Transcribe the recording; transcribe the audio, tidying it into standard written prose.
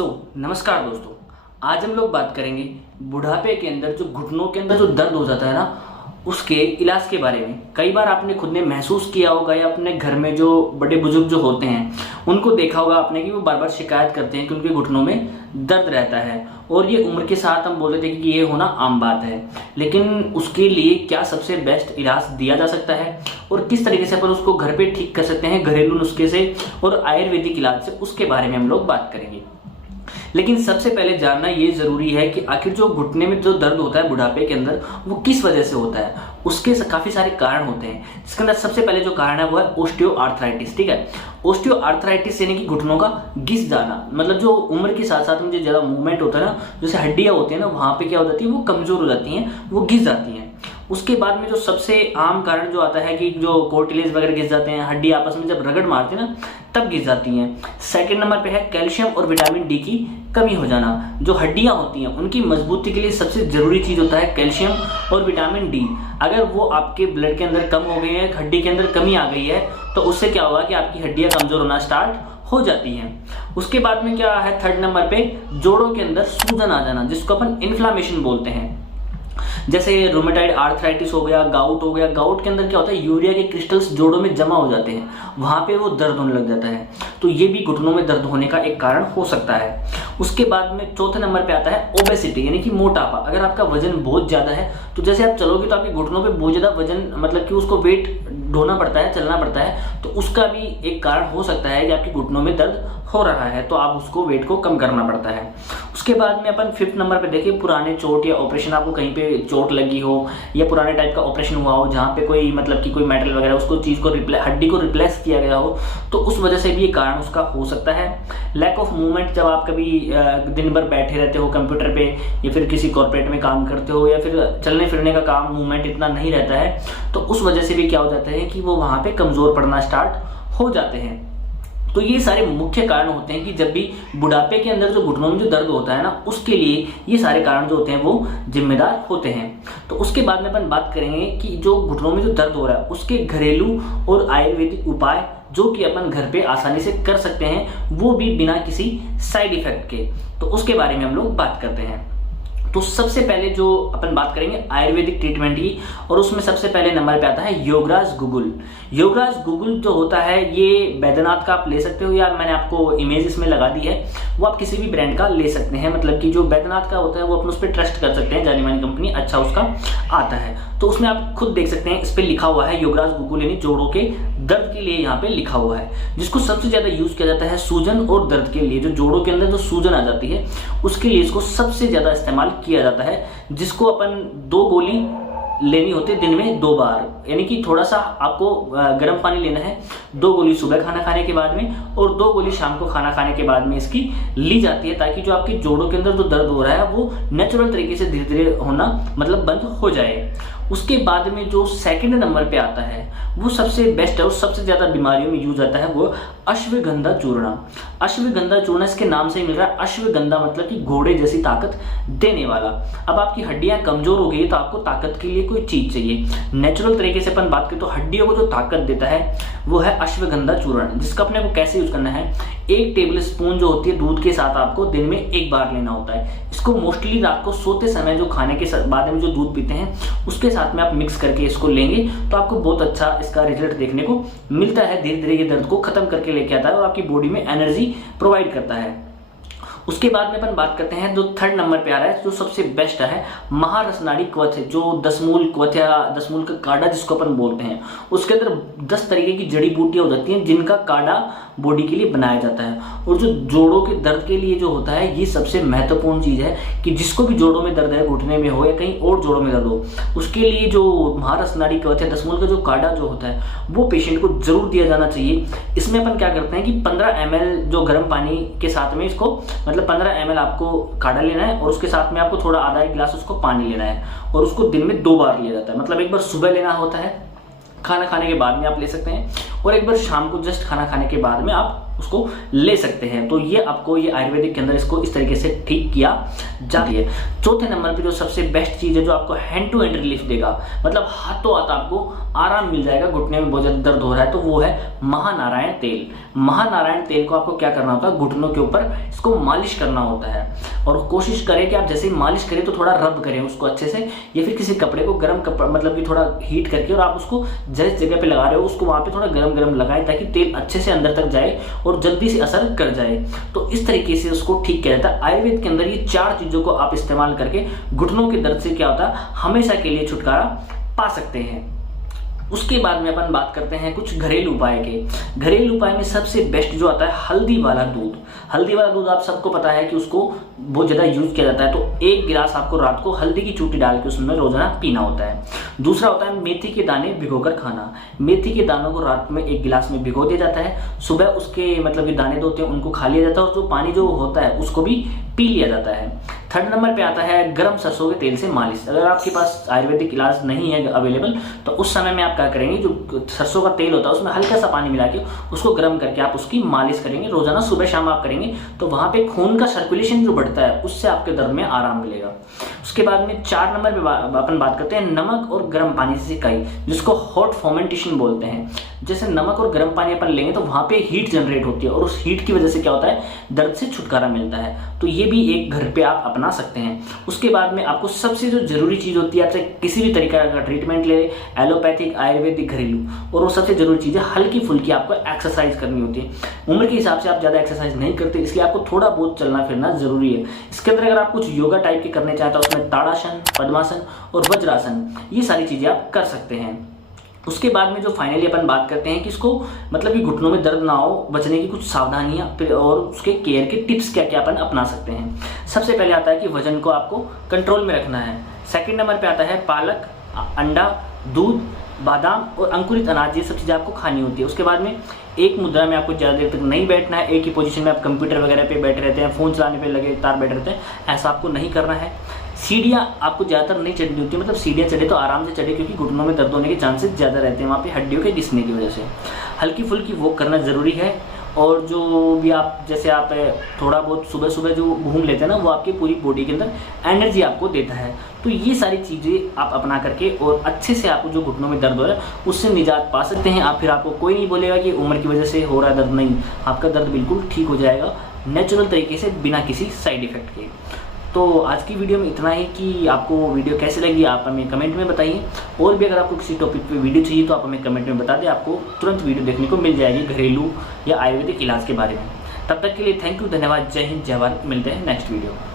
नमस्कार दोस्तों। आज हम लोग बात करेंगे बुढ़ापे के अंदर जो घुटनों के अंदर जो दर्द हो जाता है ना, उसके इलाज के बारे में। कई बार आपने खुद ने महसूस किया होगा या अपने घर में जो बड़े बुजुर्ग जो होते हैं उनको देखा होगा आपने कि वो बार बार शिकायत करते हैं कि उनके घुटनों में दर्द रहता है। और ये उम्र के साथ हम बोल रहे थे कि ये होना आम बात है, लेकिन उसके लिए क्या सबसे बेस्ट इलाज दिया जा सकता है और किस तरीके से अपन उसको घर पे ठीक कर सकते हैं घरेलू नुस्खे से और आयुर्वेदिक इलाज से, उसके बारे में हम लोग बात करेंगे। लेकिन सबसे पहले जानना ये जरूरी है कि आखिर जो घुटने में जो दर्द होता है बुढ़ापे के अंदर वो किस वजह से होता है। उसके काफी सारे कारण होते हैं, जिसके अंदर सबसे पहले जो कारण है वो है ओस्टियोआर्थराइटिस। ठीक है, ओस्टियोआर्थराइटिस यानी कि घुटनों का घिस जाना, मतलब जो उम्र के साथ साथ में जो ज्यादा मूवमेंट होता है ना, जैसे हड्डियां होती है ना, वहां पे क्या हो जाती है, वो कमजोर हो जाती हैं, वो घिस जाती हैं। उसके बाद में जो सबसे आम कारण जो आता है कि जो कोर्टिलेज वगैरह घिस जाते हैं, हड्डी आपस में जब रगड़ मारती है ना तब घिस जाती हैं। सेकंड नंबर पे है कैल्शियम और विटामिन डी की कमी हो जाना। जो हड्डियां होती हैं उनकी मजबूती के लिए सबसे जरूरी चीज होता है कैल्शियम और विटामिन डी। अगर वो आपके ब्लड के अंदर कम हो गई है, हड्डी के अंदर कमी आ गई है, तो उससे क्या होगा कि आपकी हड्डियां कमजोर होना स्टार्ट हो जाती हैं। उसके बाद में क्या है, थर्ड नंबर पे जोड़ों के अंदर सूजन आ जाना, जिसको अपन इन्फ्लामेशन बोलते हैं। जैसे रोमेटाइड आर्थराइटिस हो गया, गाउट हो गया। गाउट के अंदर क्या होता है, यूरिया के क्रिस्टल्स जोड़ों में जमा हो जाते हैं, वहां पे वो दर्द होने लग जाता है। तो ये भी घुटनों में दर्द होने का एक कारण हो सकता है। उसके बाद में चौथे नंबर पे आता है ओबेसिटी यानी कि मोटापा। अगर आपका वजन बहुत ज्यादा है तो जैसे आप चलोगे तो आपके घुटनों पे बहुत ज्यादा वजन, मतलब कि उसको वेट ढोना पड़ता है, चलना पड़ता है, तो उसका भी एक कारण हो सकता है कि आपके घुटनों में दर्द हो रहा है, तो आप उसको वेट को कम करना पड़ता है। उसके बाद में अपन फिफ्थ नंबर पे देखिए पुराने चोट या ऑपरेशन, आपको कहीं पे चोट लगी हो या पुराने टाइप का ऑपरेशन हुआ हो जहाँ पे कोई मतलब कि कोई मेटल वगैरह उसको चीज को हड्डी को रिप्लेस किया गया हो, तो उस वजह से भी ये कारण उसका हो सकता है। लैक ऑफ मूवमेंट, जब आप कभी दिन भर बैठे रहते हो कंप्यूटर पे या फिर किसी कॉर्पोरेट में काम करते हो या फिर चलने फिरने का काम, मूवमेंट इतना नहीं रहता है, तो उस वजह से भी क्या हो जाता है कि वो वहां पे कमजोर पड़ना स्टार्ट हो जाते हैं। तो ये सारे मुख्य कारण होते हैं कि जब भी बुढ़ापे के अंदर जो घुटनों में जो दर्द होता है ना, उसके लिए ये सारे कारण जो होते हैं वो जिम्मेदार होते हैं। तो उसके बाद में अपन बात करेंगे कि जो घुटनों में जो दर्द हो रहा है उसके घरेलू और आयुर्वेदिक उपाय जो कि अपन घर पे आसानी से कर सकते हैं, वो भी बिना किसी साइड इफेक्ट के। तो उसके बारे में हम लोग बात करते हैं। तो सबसे पहले जो अपन बात करेंगे आयुर्वेदिक ट्रीटमेंट की, और उसमें सबसे पहले नंबर पे आता है योगराज गुगुल। योगराज गुगुल जो होता है ये बैद्यनाथ का आप ले सकते हो, या मैंने आपको इमेज इसमें लगा दी है, वो आप किसी भी ब्रांड का ले सकते हैं। मतलब कि जो बैद्यनाथ का होता है वो अपन उस पर ट्रस्ट कर सकते हैं, जानी मानी कंपनी, अच्छा उसका आता है। तो उसमें आप खुद देख सकते हैं, इस पर लिखा हुआ है योगराज गुगुल, यानी जोड़ों के दर्द के लिए यहाँ पे लिखा हुआ है, जिसको सबसे ज्यादा यूज किया जाता है सूजन और दर्द के लिए। जो जोड़ों के अंदर जो सूजन आ जाती है उसके लिए इसको सबसे ज्यादा इस्तेमाल किया जाता है, जिसको अपन 2 गोली लेनी होती है दिन में 2 बार, यानी कि थोड़ा सा आपको गर्म पानी लेना है। 2 गोली सुबह खाना खाने के बाद में और 2 गोली शाम को खाना खाने के बाद में इसकी ली जाती है, ताकि जो आपके जोड़ों के अंदर जो दर्द हो रहा है वो नेचुरल तरीके से धीरे धीरे होना मतलब बंद हो जाए। उसके बाद में जो सेकंड नंबर पे आता है वो सबसे बेस्ट है और सबसे ज्यादा बीमारियों में यूज आता है, वो अश्वगंधा चूर्ण। अश्वगंधा चूर्ण इसके नाम से ही मिल रहा है, अश्वगंधा मतलब कि घोड़े जैसी ताकत देने वाला। अब आपकी हड्डियां कमजोर हो गई तो आपको ताकत के लिए कोई चीज चाहिए। नेचुरल तरीके से अपन बात करें तो हड्डियों को जो ताकत देता है वो है अश्वगंधा चूर्ण, जिसका अपने को कैसे यूज करना है, 1 टेबल स्पून जो होती है दूध के साथ आपको दिन में 1 बार लेना होता है। इसको मोस्टली रात को सोते समय जो खाने के बाद में जो दूध पीते हैं उसके साथ में आप मिक्स करके इसको लेंगे तो आपको बहुत अच्छा इसका रिजल्ट देखने को मिलता है। धीरे धीरे ये दर्द को खत्म करके लेके आता है और आपकी बॉडी में एनर्जी प्रोवाइड करता है। उसके बाद में अपन बात करते हैं जो थर्ड नंबर पे आ रहा है, जो सबसे बेस्ट है महारसनाड़ी कवच, जो दसमूल कवच या दसमूल का काढ़ा जिसको अपन बोलते हैं। उसके अंदर 10 तरीके की जड़ी बूटियां हो जाती हैं जिनका काढ़ा बॉडी के लिए बनाया जाता है। और जो जोड़ों के दर्द के लिए जो होता है, ये सबसे महत्वपूर्ण चीज है कि जिसको भी जोड़ों में दर्द है, घुटने में हो या कहीं और जोड़ों में दर्द हो, उसके लिए जो महारसनाड़ी कवच या दसमूल का जो काढ़ा जो होता है वो पेशेंट को जरूर दिया जाना चाहिए। इसमें अपन क्या करते हैं कि 15 ml जो गर्म पानी के साथ में इसको 15 ml आपको काढ़ा लेना है और उसके साथ में आपको थोड़ा आधा 1 गिलास उसको पानी लेना है, और उसको दिन में 2 बार लिया जाता है। मतलब एक बार सुबह लेना होता है, खाना खाने के बाद में आप ले सकते हैं, और एक बार शाम को जस्ट खाना खाने के बाद में आप उसको ले सकते हैं। तो ये आपको ये आयुर्वेदिक के अंदर इसको इस तरीके से ठीक किया जाती है। चौथे नंबर पे जो सबसे बेस्ट चीज़ है जो आपको हैंड टू हैंड रिलीफ देगा, मतलब हाथों हाथ आपको आराम मिल जाएगा, घुटने में बहुत ज़्यादा दर्द हो रहा है, तो वो है महानारायण तेल। महानारायण तेल को आपको क्या करना होता है, घुटनों के ऊपर इसको मालिश करना होता है। और कोशिश करें कि आप जैसे ही मालिश करें तो थोड़ा रब करें उसको अच्छे से, या फिर किसी कपड़े को गर्म कपड़ा मतलब कि थोड़ा हीट करके, और आप उसको जिस जगह पे लगा रहे हो उसको वहाँ पे थोड़ा गरम गरम लगाएं ताकि तेल अच्छे से अंदर तक जाए और जल्दी से असर कर जाए। तो इस तरीके से उसको ठीक किया जाता है। आयुर्वेद के अंदर ये 4 चीज़ों को आप इस्तेमाल करके घुटनों के दर्द से क्या होता है, हमेशा के लिए छुटकारा पा सकते हैं। उसके बाद में अपन बात करते हैं कुछ घरेलू उपाय के। घरेलू उपाय में सबसे बेस्ट जो आता है हल्दी वाला दूध। हल्दी वाला दूध आप सबको पता है कि उसको बहुत ज़्यादा यूज किया जाता है। तो 1 गिलास आपको रात को हल्दी की चूटी डाल के उसमें रोजाना पीना होता है। दूसरा होता है मेथी के दाने भिगोकर खाना। मेथी के दानों को रात में 1 गिलास में भिगो दिया जाता है, सुबह उसके मतलब कि दाने होते हैं उनको खा लिया जाता है, और जो पानी जो होता है उसको भी पी लिया जाता है। थर्ड नंबर पे आता है गर्म सरसों के तेल से मालिश। अगर आपके पास आयुर्वेदिक इलाज नहीं है अवेलेबल, तो उस समय में आप क्या करेंगे, जो सरसों का तेल होता है उसमें हल्का सा पानी मिला के उसको गर्म करके आप उसकी मालिश करेंगे रोजाना, सुबह शाम आप करेंगे, तो वहाँ पे खून का सर्कुलेशन जो बढ़ता है उससे आपके दर्द में आराम मिलेगा। उसके बाद में 4 नंबर पे अपन बात करते हैं नमक और गर्म पानी से सिकाई, जिसको हॉट फर्मेंटेशन बोलते हैं। जैसे नमक और गर्म पानी अपन लेंगे तो वहाँ पे हीट जनरेट होती है, और उस हीट की वजह से क्या होता है, दर्द से छुटकारा मिलता है। तो ये भी एक घर पे आप अपना सकते हैं। उसके बाद में आपको सबसे जो जरूरी चीज़ होती है, आपसे किसी भी तरीके का ट्रीटमेंट ले, एलोपैथिक, आयुर्वेदिक, घरेलू, और वो सबसे जरूरी चीज़ है हल्की फुल्की आपको एक्सरसाइज करनी होती है। उम्र के हिसाब से आप ज़्यादा एक्सरसाइज नहीं करते, इसलिए आपको थोड़ा बहुत चलना फिरना जरूरी है। इसके अंदर अगर आप कुछ योगा टाइप के करने चाहते हो, उसमें ताड़ासन, पद्मासन और वज्रासन, ये सारी चीज़ें आप कर सकते हैं। उसके बाद में जो फाइनली अपन बात करते हैं कि इसको मतलब कि घुटनों में दर्द ना हो, बचने की कुछ सावधानियां और उसके केयर के टिप्स क्या क्या अपन अपना सकते हैं। सबसे पहले आता है कि वजन को आपको कंट्रोल में रखना है। सेकंड नंबर पे आता है पालक, अंडा, दूध, बादाम और अंकुरित अनाज, ये सब चीज़ें आपको खानी होती है। उसके बाद में एक मुद्रा में आपको ज़्यादा देर तक नहीं बैठना है, एक ही पोजीशन में आप कंप्यूटर वगैरह पे बैठे रहते हैं, फ़ोन चलाने पे लगे तार बैठे रहते हैं, ऐसा आपको नहीं करना है। सीढ़ियाँ आपको ज़्यादातर नहीं चढ़नी होती है, मतलब सीढ़ियाँ चढ़े तो आराम से चढ़े, क्योंकि घुटनों में दर्द होने के चांसेस ज़्यादा रहते हैं वहाँ पे हड्डियों के घिसने की वजह से। हल्की फुल्की वॉक करना ज़रूरी है। और जो भी आप जैसे आप थोड़ा बहुत सुबह सुबह जो घूम लेते हैं ना, वो आपकी पूरी बॉडी के अंदर एनर्जी आपको देता है। तो ये सारी चीज़ें आप अपना करके और अच्छे से आपको जो घुटनों में दर्द हो रहा है उससे निजात पा सकते हैं आप। फिर आपको कोई नहीं बोलेगा कि उम्र की वजह से हो रहा है दर्द, नहीं, आपका दर्द बिल्कुल ठीक हो जाएगा नेचुरल तरीके से, बिना किसी साइड इफेक्ट के। तो आज की वीडियो में इतना ही। कि आपको वीडियो कैसे लगी आप हमें कमेंट में बताइए, और भी अगर आपको किसी टॉपिक पे वीडियो चाहिए तो आप हमें कमेंट में बता दें, आपको तुरंत वीडियो देखने को मिल जाएगी घरेलू या आयुर्वेदिक इलाज के बारे में। तब तक के लिए थैंक यू, धन्यवाद, जय हिंद, जय भारत। मिलते हैं नेक्स्ट वीडियो में।